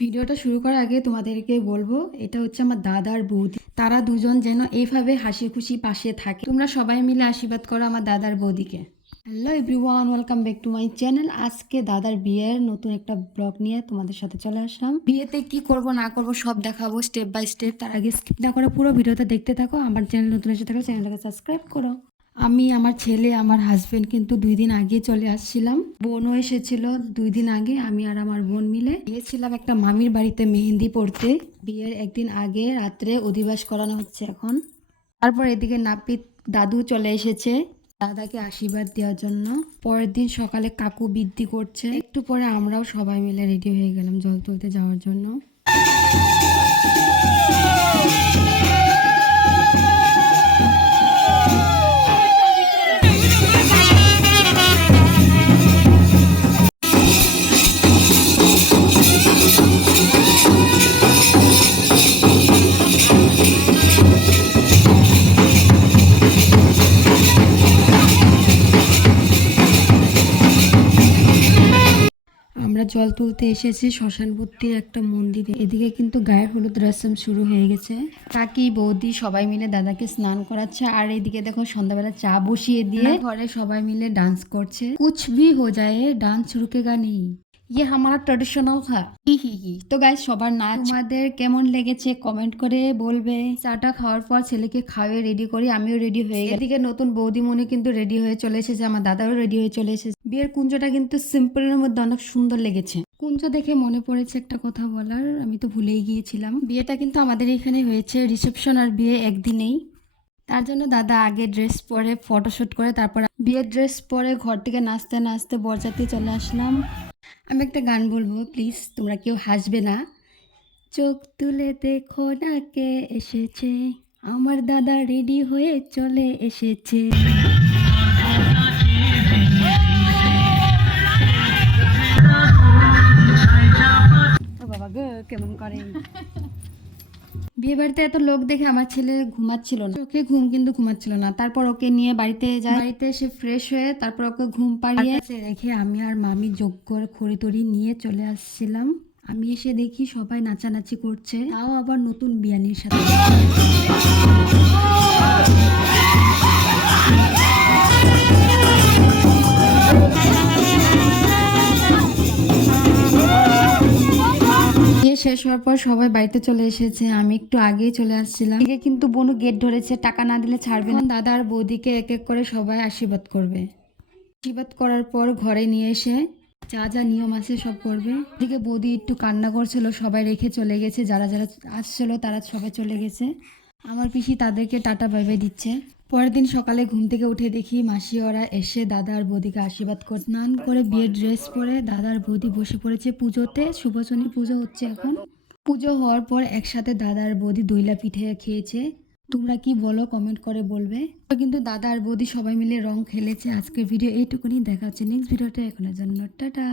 ভিডিওটা শুরু করার আগে তোমাদেরকে বলবো, এটা হচ্ছে আমার দাদার বৌদি। তারা দুজন যেন এইভাবে হাসি খুশি পাশে থাকে। তোমরা সবাই মিলে আশীর্বাদ করো আমার দাদার বৌদিকে। Hello everyone, welcome back to my channel. আজকে দাদার বিয়ের নতুন একটা ব্লগ নিয়ে তোমাদের সাথে চলে আসলাম। বিয়েতে কি করব না করব সব দেখাবো স্টেপ বাই স্টেপ। তার আগে স্কিপ না করে পুরো ভিডিওটা দেখতে থাকো। আমার চ্যানেল নতুন এসে থাকো, চ্যানেলটাকে সাবস্ক্রাইব করো। আমি, আমার ছেলে, আমার হাজবেন্ড কিন্তু 2 দিন আগে চলে আসছিলাম। বোনও এসেছিল 2 দিন আগে। আমি আর আমার বোন মিলে গিয়েছিলাম একটা মামির বাড়িতে মেহেন্দি পড়তে। বিয়ের একদিন আগে রাত্রে অধিবাস করানো হচ্ছে এখন। তারপর এদিকে নাপিত দাদু চলে এসেছে দাদাকে আশীর্বাদ দেওয়ার জন্য। পরের দিন সকালে কাকু বৃদ্ধি করছে। একটু পরে আমরাও সবাই মিলে রেডি হয়ে গেলাম জল তুলতে যাওয়ার জন্য। আমরা জল তুলতে এসেছি শ্মশানবর্তীর একটা মন্দিরে। এদিকে কিন্তু গায়ে হলুদ রসম শুরু হয়ে গেছে। কাকি বৌদি সবাই মিলে দাদাকে স্নান করাচ্ছে। আর এদিকে দেখো সন্ধ্যাবেলা চা বসিয়ে দিয়ে ঘরে সবাই মিলে ডান্স করছে। কুছ ভি হো যায় ডান্স রুকেগা নেই, ইয়ে হামারা ট্রেডিশনাল হ্যাঁ। হি তো গাইস, সবার নাচ তোমাদের কেমন লেগেছে কমেন্ট করে বলবে। চাটা খাওয়ার পর ছেলেকে খাওয়াই রেডি করি, আমিও রেডি হয়ে গেছি। এদিকে নতুন বৌদিমণি কিন্তু রেডি হয়ে চলে এসেছে, আমার দাদাও রেডি হয়ে চলে এসেছে। বিয়ের কুঞ্জটা কিন্তু সিম্পলের মধ্যে অনেক সুন্দর লেগেছে। কুঞ্জ দেখে মনে পড়েছে একটা কথা বলার, আমি তো ভুলেই গিয়েছিলাম। বিয়েটা কিন্তু আমাদের এখানে হয়েছে, রিসেপশন আর বিয়ে একদিনেই। তার জন্য দাদা আগে ড্রেস পরে ফটোশ্যুট করে তারপর বিয়ের ড্রেস পরে ঘর থেকে নাচতে নাচতে বরযাত্রী চলে আসলাম। আমি একটা গান বলবো, প্লিজ তোমরা কেউ হাসবে না। চোখ তুলে দেখো না কে এসেছে, আমার দাদা রেডি হয়ে চলে এসেছে। ও বাবা গো, কেমন করে। বিয়ে বাড়িতে এত লোক দেখে আমার ছেলে ঘুমাচ্ছিল না, চোখে ঘুম কিন্তু ঘুমাচ্ছিল না। তারপর ওকে নিয়ে বাড়িতে যাই, বাড়িতে এসে ফ্রেশ হয়ে তারপর ওকে ঘুম পাড়িয়ে রেখে আমি আর মামি যজ্ঞর খড়ি নিয়ে চলে আসছিলাম। আমি এসে দেখি সবাই নাচানাচি করছে, তাও আবার নতুন বিয়ানির সাথে। বিয়ে শেষ হওয়ার পর সবাই বাড়িতে চলে এসেছে, আমি একটু আগেই চলে আসছিলাম। এদিকে কিন্তু বনু গেট ধরেছে, টাকা না দিলে ছাড়বে না। দাদা আর বৌদিকে এক এক করে সবাই আশীর্বাদ করবে। আশীর্বাদ করার পর ঘরে নিয়ে এসে যা যা নিয়ম আছে সব করবে। এদিকে বৌদি একটু কান্না করছিল, সবাই রেখে চলে গেছে, যারা যারা আসছিল তারা সবাই চলে গেছে। আমার পিসি তাদেরকে টাটা বাই বাই দিচ্ছে। পরের দিন সকালে ঘুম থেকে উঠে দেখি মাসি ওরা এসে দাদা আর বৌদিকে আশীর্বাদ করে স্নান করে বিয়ের ড্রেস পরে দাদা আর বৌদি বসে পড়েছে পুজোতে। শুভচনী পুজো হচ্ছে এখন। পুজো হওয়ার পর একসাথে দাদা আর বৌদি দইলা পিঠে খেয়েছে। তোমরা কি বলো কমেন্ট করে বলবে। কিন্তু দাদা আর বৌদি সবাই মিলে রং খেলেছে। আজকের ভিডিও এইটুকুনি, দেখা হচ্ছে নেক্সট ভিডিওতে। এখনের জন্য টাটা।